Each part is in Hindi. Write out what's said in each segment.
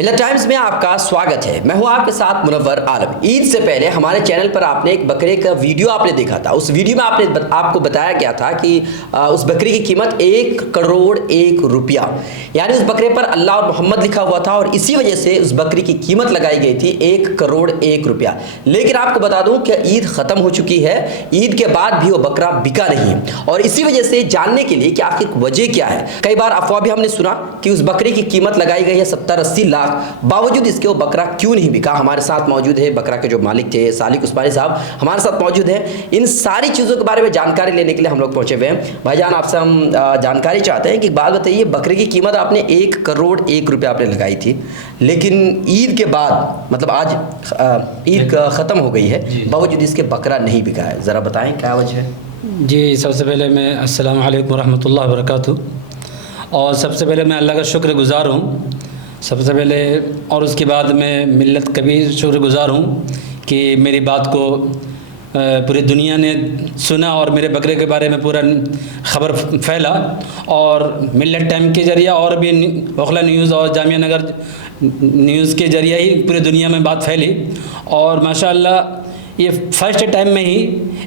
मिल्लत टाइम्स में आपका स्वागत है। मैं हूं आपके साथ मुनव्वर आलम। ईद से पहले हमारे चैनल पर आपने एक बकरे का वीडियो आपने देखा था। उस वीडियो में आपको बताया गया था कि उस बकरी की कीमत 1 करोड़ 1 रुपया, यानी उस बकरे पर अल्लाह और मोहम्मद लिखा हुआ था और इसी वजह से उस बकरी की कीमत लगाई गई थी 1 करोड़ 1 रुपया। लेकिन आपको बता दूं कि ईद ख़त्म हो चुकी है, ईद के बाद भी वो बकरा बिका नहीं है। और इसी वजह से जानने के लिए कि आखिर वजह क्या है, कई बार अफवाह भी हमने सुना कि उस बकरे की कीमत लगाई गई है 70-80 लाख, बावजूद इसके वो बकरा क्यों नहीं बिका। हमारे साथ मौजूद है बकरा के जो मालिक थे सालिक उस्मानी साहब, हमारे साथ मौजूद हैं। इन सारी चीज़ों के बारे में जानकारी लेने के लिए हम लोग पहुंचे हुए हैं। भाईजान, आपसे हम जानकारी चाहते हैं कि बात बताइए, बकरे की कीमत आपने 1 करोड़ 1 रुपया आपने लगाई थी, लेकिन ईद के बाद मतलब आज ईद ख़त्म हो गई है, बावजूद इसके बकरा नहीं बिका है। ज़रा बताएँ क्या वजह है। जी, सबसे पहले मैं अस्सलाम वालेकुम रहमतुल्लाहि व बरकातुहू, और सबसे पहले मैं अल्लाह का शुक्रगुज़ार हूँ सबसे पहले, और उसके बाद मैं मिल्लत का भी शुक्रगुज़ार हूँ कि मेरी बात को पूरी दुनिया ने सुना और मेरे बकरे के बारे में पूरा ख़बर फैला, और मिल्लत टाइम के ज़रिए और भी ओखला न्यूज़ और जामिया नगर न्यूज़ के ज़रिए ही पूरी दुनिया में बात फैली। और माशाअल्लाह ये फर्स्ट टाइम में ही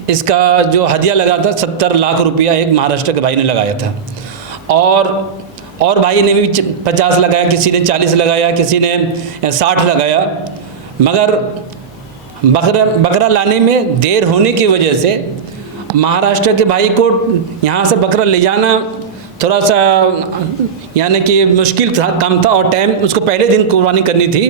इसका जो हदिया लगा था 70 लाख रुपया एक महाराष्ट्र के भाई ने लगाया था, और भाई ने भी 50 लगाया, किसी ने 40 लगाया, किसी ने 60 लगाया। मगर बकरा लाने में देर होने की वजह से महाराष्ट्र के भाई को यहाँ से बकरा ले जाना थोड़ा सा यानी कि मुश्किल था, कम था, और टाइम उसको पहले दिन कुर्बानी करनी थी,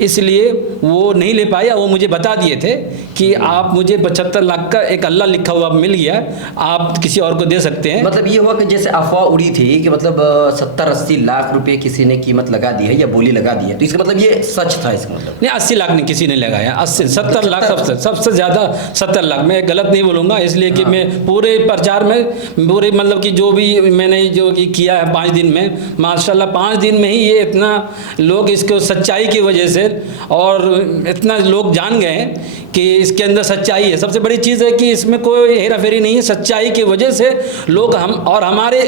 इसलिए वो नहीं ले पाया। वो मुझे बता दिए थे कि आप मुझे 75 लाख का एक अल्लाह लिखा हुआ मिल गया, आप किसी और को दे सकते हैं। मतलब ये हुआ कि जैसे अफवाह उड़ी थी कि मतलब 70-80 लाख रुपए किसी ने कीमत लगा दी है या बोली लगा दी है, तो इसका मतलब ये सच था। इसका मतलब नहीं, 80 लाख नहीं किसी ने लगाया, 70 लाख सबसे ज़्यादा 70 लाख। मैं गलत नहीं बोलूँगा, इसलिए कि मैं पूरे प्रचार में पूरे मतलब कि जो भी मैंने जो किया है 5 दिन में, माशाल्लाह 5 दिन में ही ये इतना लोग इसको सच्चाई की वजह से और इतना लोग जान गए हैं कि इसके अंदर सच्चाई है। सबसे बड़ी चीज़ है कि इसमें कोई हेरा फेरी नहीं है, सच्चाई की वजह से लोग हमारे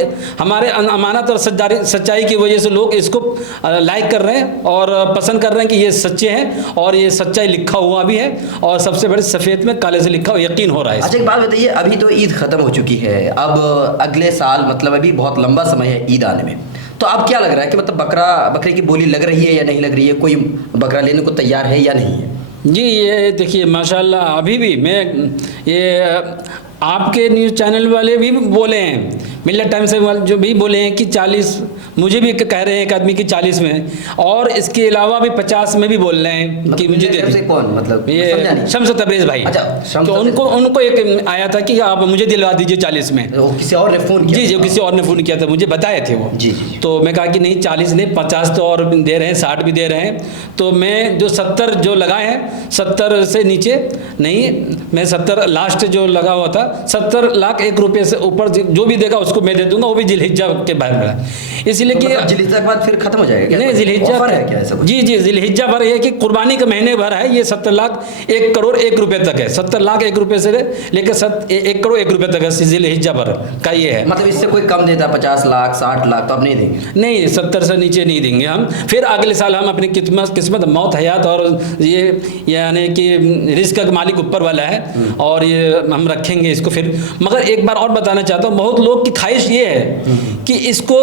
अमानत और सच्चाई की वजह से लोग इसको लाइक कर रहे हैं और पसंद कर रहे हैं कि ये सच्चे हैं, और ये सच्चाई लिखा हुआ भी है, और सबसे बड़े सफ़ेद में काले से लिखा हुआ यकीन हो रहा है। अच्छा, एक बात बताइए, अभी तो ईद ख़त्म हो चुकी है, अब अगले साल मतलब अभी बहुत लंबा समय है ईद आने में, तो अब क्या लग रहा है कि मतलब बकरे की बोली लग रही है या नहीं लग रही है, कोई बकरा लेने को तैयार है या नहीं है। जी, ये देखिए माशाल्लाह, अभी भी मैं ये आपके न्यूज़ चैनल वाले भी बोले हैं, मिल्लत टाइम्स वाले जो भी बोले हैं कि 40, मुझे भी कह रहे हैं एक आदमी की 40 में, और इसके अलावा भी 50 में भी बोल रहे हैं कि मतलब मुझे दे। कौन, मतलब ये शम्स तबरेज़ भाई। अच्छा, तो उनको एक आया था कि आप मुझे दिलवा दीजिए 40 में। किसी और ने फ़ोन किया? जी, किसी और ने फ़ोन किया था, मुझे बताए थे वो। जी। तो मैं कहा कि नहीं 40 नहीं, 50 तो और दे रहे हैं, 60 भी दे रहे हैं। तो मैं जो 70 जो लगाए हैं, 70 से नीचे नहीं, मैं 70 लास्ट जो लगा हुआ था, 70 लाख 1 रुपये से ऊपर जो भी देगा उसको मैं दे दूंगा, वो भी जिलहिज्जा के बारे में। इसलिए कि जिलहिज्जा के बाद फिर खत्म हो जाएगा। नहीं, जिलहिज्जा है क्या ऐसा? जी, जिलहिज्जा भर है कि कुर्बानी का महीने भर है। ये 70 लाख 1 करोड़ 1 रुपये तक है, 70 लाख 1 रुपये से लेकर 1 करोड़ 1 रुपये तक है, जिलहिज्जा भर का ये है। मतलब इससे कोई कम देता 50 लाख 60 लाख तो आप नहीं देंगे? नहीं, 70 से नीचे नहीं देंगे हम। फिर अगले साल हम अपनी किस्मत मौत हयात और ये यानी कि रिस्क का मालिक ऊपर वाला है, और ये हम रखेंगे इसको फिर। मगर एक बार और बताना चाहता हूँ, बहुत लोग की ख्वाहिश ये है कि इसको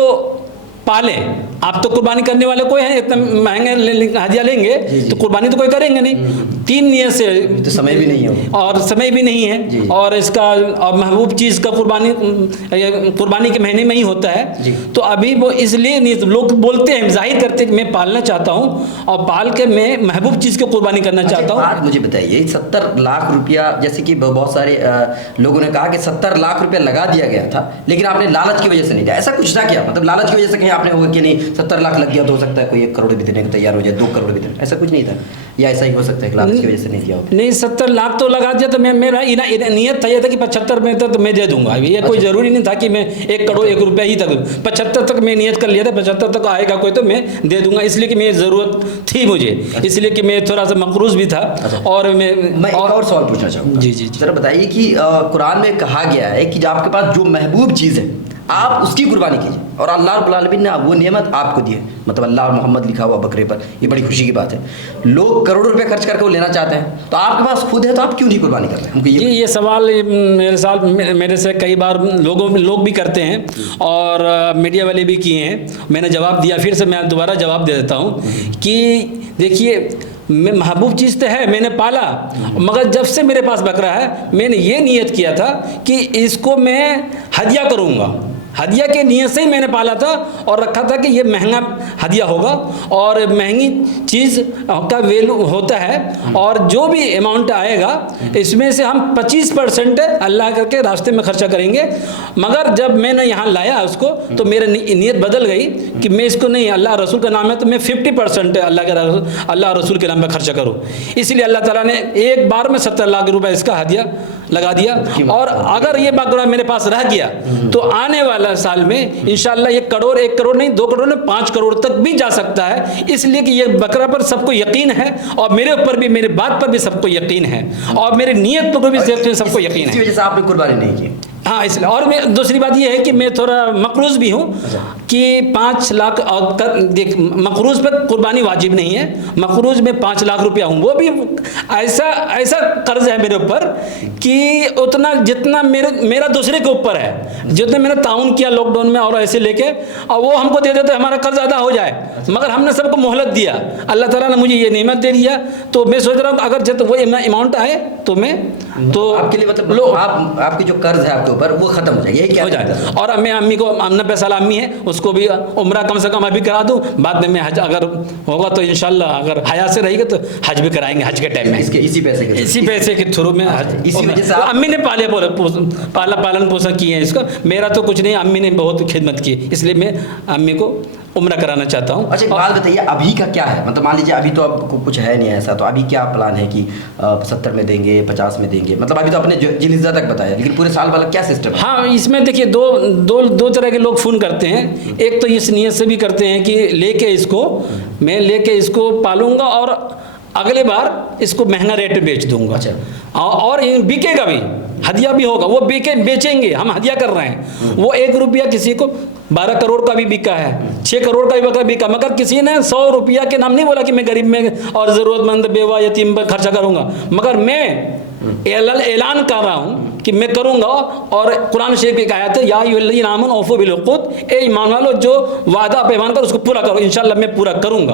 पालें। आप तो कुर्बानी करने वाले कोई हैं, इतना महंगे हदिया लेंगे तो कुर्बानी तो कोई करेंगे नहीं। 3 नियत से तो समय भी नहीं है, और समय भी नहीं है, और इसका और महबूब चीज़ का कुर्बानी के महीने में ही होता है। तो अभी वो इसलिए नहीं, लोग बोलते हैं, जाहिर करते हैं कि मैं पालना चाहता हूँ और पाल के मैं महबूब चीज़ की कुर्बानी करना चाहता हूँ। मुझे बताइए, 70 लाख रुपया, जैसे कि बहुत सारे लोगों ने कहा कि 70 लाख रुपया लगा दिया गया था, लेकिन आपने लालच की वजह से नहीं दिया, ऐसा कुछ था क्या? मतलब लालच की वजह से कहीं आपने होगा कि नहीं 70 लाख लग गया तो हो सकता है कोई 1 करोड़ भी देने को तैयार हो जाए, 2 करोड़ भी देने, ऐसा कुछ नहीं था? या ऐसा ही हो सकता है कि लालच की वजह से नहीं दिया हो? नहीं, 70 लाख तो लगा दिया, तो मेरा नियत था ये था कि 75 में तो मैं दे दूंगा। ये कोई ज़रूरी नहीं था कि मैं 1 करोड़ 1 रुपया ही तक, 75 तक मैं नियत कर लिया था, 75 तक आएगा कोई तो मैं दे दूंगा, इसलिए कि मेरी ज़रूरत थी मुझे, इसलिए कि मैं थोड़ा सा मकरूज़ भी था। और मैं एक और सवाल पूछना चाहूँगा। जी। ज़रा बताइए कि कुरान में कहा गया है कि आपके पास जो महबूब चीज़ है आप उसकी कुर्बानी कीजिए और अल्लाह रब्बुल आलमीन ने वो नेमत आपको दी है, मतलब अल्लाह और मोहम्मद लिखा हुआ बकरे पर, ये बड़ी खुशी की बात है। लोग करोड़ों रुपए खर्च करके वो लेना चाहते हैं, तो आपके पास खुद है तो आप क्यों नहीं कुर्बानी कर रहे हैं? हमको जी, ये सवाल मेरे से कई बार लोग भी करते हैं और मीडिया वाले भी किए हैं। मैंने जवाब दिया, फिर से मैं दोबारा जवाब दे देता हूँ कि देखिए, मैं महबूब चीज़ तो है, मैंने पाला, मगर जब से मेरे पास बकरा है मैंने ये नियत किया था कि इसको मैं हदिया करूँगा। हदिया के नियत से ही मैंने पाला था और रखा था कि ये महंगा हदिया होगा और महंगी चीज़ का वैल्यू होता है, और जो भी अमाउंट आएगा इसमें से हम 25% अल्लाह करके रास्ते में खर्चा करेंगे। मगर जब मैंने यहाँ लाया उसको तो मेरा नियत बदल गई कि मैं इसको नहीं, अल्लाह रसूल का नाम है तो मैं 50% अल्लाह रसूल के नाम में खर्चा करूँ। इसलिए अल्लाह ताला ने एक बार में 70 लाख रुपए इसका हदिया लगा दिया। और अगर ये बकरा मेरे पास रह गया तो आने वाला साल में इंशाल्लाह ये 1 करोड़ नहीं, 2 करोड़ नहीं, 5 करोड़ तक भी जा सकता है। इसलिए कि ये बकरा पर सबको यकीन है और मेरे ऊपर भी, मेरे बात पर भी सबको यकीन है और मेरी नीयत पर भी सबको यकीन है। इसी वजह से आपने कुर्बानी नहीं की। हाँ, इसलिए। और मैं दूसरी बात ये है कि मैं थोड़ा मकरूज़ भी हूँ कि 5 लाख देख, मकरूज़ पर कुर्बानी वाजिब नहीं है। मकरूज़ में 5 लाख रुपया हूँ, वो भी ऐसा कर्ज है मेरे ऊपर कि उतना जितना मेरा दूसरे के ऊपर है, जितने मैंने ताउन किया लॉकडाउन में और ऐसे लेके, और वो हमको दे देते हमारा कर्ज अदा हो जाए, मगर हमने सबको मोहलत दिया। अल्लाह ताला ने मुझे ये नेमत दे दिया, तो मैं सोच रहा हूँ अगर जब वो अमाउंट आए तो मैं तो आपके लिए मतलब आपकी जो कर्ज है आपके ऊपर वो खत्म हो जाएगा, क्या हो जाए। और मैं अम्मी को 90 साल अम्मी है, उसको भी उम्रा कम से कम अभी करा दूं, बाद में मैं हज अगर होगा तो इंशाल्लाह, अगर हया से रहेगा तो हज भी कराएंगे हज के टाइम में, इसी पैसे के थ्रू में हज। इसी वजह से अम्मी ने पालन पोषण किए हैं इसको, मेरा तो कुछ नहीं, अम्मी ने बहुत खिदमत की, इसलिए मैं अम्मी को उम्रा कराना चाहता हूँ। अच्छा, एक बात बताइए, अभी का क्या है? मतलब मान लीजिए अभी तो अब कुछ है नहीं ऐसा, तो अभी क्या प्लान है कि 70 में देंगे, 50 में देंगे? मतलब अभी तो अपने जिलिज़ा तक बताया, लेकिन पूरे साल वाला क्या सिस्टम है? हाँ, इसमें देखिए दो तरह के लोग फ़ोन करते हैं। एक तो इस नियत से भी करते हैं कि मैं लेके इसको पालूंगा और अगले बार इसको महंगा रेट में बेच दूंगा। अच्छा। और बिकेगा भी, हदिया भी होगा, वो बेचेंगे, हम हदिया कर रहे हैं। वो 1 रुपया किसी को 12 करोड़ का भी बिका है, 6 करोड़ का भी बकरा बिका, मगर किसी ने 100 रुपया के नाम नहीं बोला कि मैं गरीब में और ज़रूरतमंद बेवा यतीम पर खर्चा करूँगा, मगर मैं ऐलान कर रहा हूँ कि मैं करूँगा। और कुरान शरीफ की आयत है, या अय्युहल्लज़ीना आमनू औफ़ू बिल-उक़ूद, ए ईमान वालो जो वादा पैमान कर उसको पूरा करो, इंशाल्लाह मैं पूरा करूँगा।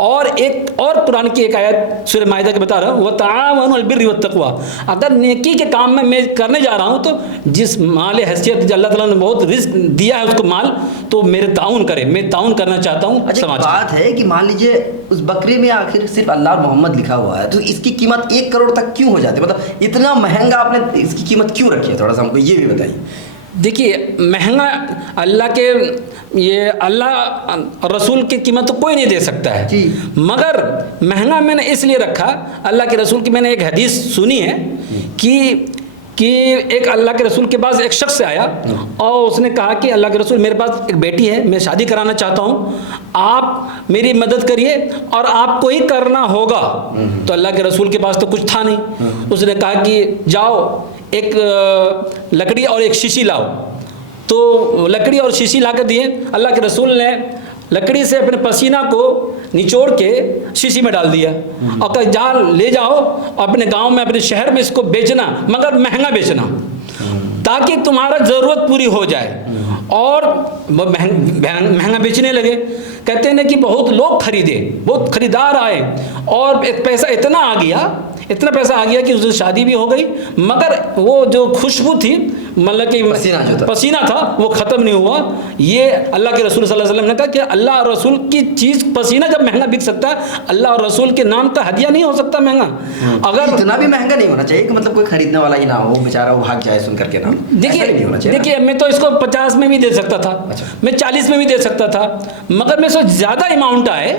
और एक और कुरान की एक आयत सूरह माइदा के बता रहा हूँ, वतआवनु अलल बिर्रि वत्तक़वा, अगर नेकी के काम में मैं करने जा रहा हूँ तो जिस माल हैसियत अल्लाह ताला ने बहुत रिज़्क़ दिया है उसको माल, तो मेरे ताउन करे, मैं ताउन करना चाहता हूँ। अच्छा, बात है कि मान लीजिए उस बकरे में आखिर सिर्फ अल्लाह और मोहम्मद लिखा हुआ है, तो इसकी कीमत 1 करोड़ तक क्यों हो जाती है? मतलब इतना महंगा आपने इसकी कीमत क्यों रखी है? थोड़ा सा हमको ये भी बताइए। देखिए, महंगा अल्लाह रसूल की कीमत तो कोई नहीं दे सकता है जी। मगर महंगा मैंने इसलिए रखा, अल्लाह के रसूल की मैंने एक हदीस सुनी है कि एक अल्लाह के रसूल के पास एक शख्स आया और उसने कहा कि अल्लाह के रसूल, मेरे पास एक बेटी है, मैं शादी कराना चाहता हूँ, आप मेरी मदद करिए और आपको ही करना होगा। तो अल्लाह के रसूल के पास तो कुछ था नहीं। उसने कहा कि जाओ एक लकड़ी और एक शीशी लाओ। तो लकड़ी और शीशी ला कर दिए। अल्लाह के रसूल ने लकड़ी से अपने पसीना को निचोड़ के शीशी में डाल दिया और कहा, जा ले जाओ अपने गांव में, अपने शहर में इसको बेचना, मगर महंगा बेचना, ताकि तुम्हारा ज़रूरत पूरी हो जाए। और वो महंगा बेचने लगे। कहते हैं कि बहुत लोग खरीदे, बहुत खरीदार आए और पैसा इतना पैसा आ गया कि उसकी शादी भी हो गई, मगर वो जो खुशबू थी, मतलब कि पसीना था वो ख़त्म नहीं हुआ। ये अल्लाह के रसूल सल्लल्लाहु अलैहि वसल्लम ने कहा कि अल्लाह और रसूल की चीज़, पसीना जब महंगा बिक सकता है, अल्लाह और रसूल के नाम का हदिया नहीं हो सकता महंगा। अगर इतना भी महंगा नहीं होना चाहिए कि मतलब कोई खरीदने वाला ही ना हो, बेचारा वो भाग जाए सुन करके नाम। देखिए मैं तो इसको 50 में भी दे सकता था। अच्छा। मैं 40 में भी दे सकता था, मगर मैं ज़्यादा अमाउंट आए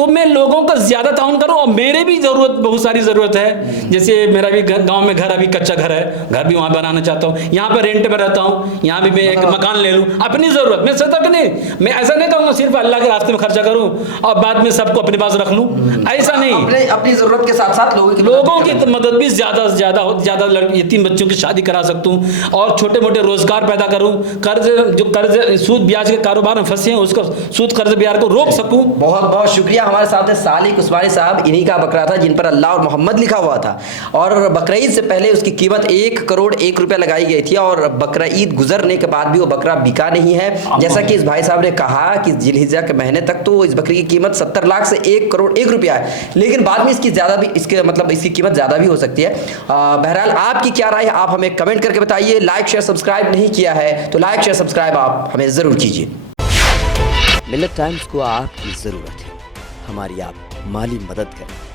तो मैं लोगों का ज़्यादा ताउन करूँ, और मेरे भी ज़रूरत, बहुत सारी ज़रूरत है। जैसे मेरा भी गांव में घर, अभी कच्चा घर है, घर भी वहाँ बनाना चाहता हूँ, यहाँ पर रेंट पर रहता हूँ, यहाँ भी मैं एक मकान ले लूँ अपनी ज़रूरत। मैं सोचता कि नहीं, मैं ऐसा नहीं कहूँगा सिर्फ अल्लाह के रास्ते में खर्चा करूँ और बाद में सबको अपने पास रख लूँ, ऐसा नहीं। अपनी ज़रूरत के साथ साथ लोगों की मदद भी ज़्यादा से ज़्यादा यतीम बच्चों की शादी करा सकता हूँ, और छोटे मोटे रोजगार पैदा करूँ, कर्ज सूद ब्याज के कारोबार में फंसे हैं उसका सूद कर्ज ब्याज को रोक सकूँ। बहुत बहुत शुक्रिया। हमारे साथ है सालिक उस्मानी साहब, इन्हीं का बकरा था जिन पर अल्लाह और मोहम्मद लिखा हुआ था, और बकरा ईद से पहले उसकी कीमत 1 करोड़ 1 रुपया लगाई गई थी, और बकरा ईद गुजरने के बाद भी वो बकरा बिका नहीं है। जैसा कि इस भाई साहब ने कहा कि जिलहिज्जा के महीने तक तो इस बकरी की कीमत 70 लाख से 1 करोड़ 1 रुपया है, लेकिन बाद में इसकी ज़्यादा भी, इसके मतलब इसकी कीमत ज़्यादा भी हो सकती है। बहरहाल आपकी क्या राय है, आप हमें कमेंट करके बताइए। लाइक शेयर सब्सक्राइब नहीं किया है तो लाइक शेयर सब्सक्राइब आप हमें ज़रूर कीजिए। मिल्लत टाइम्स को आपकी ज़रूरत है, हमारी आप माली मदद करें।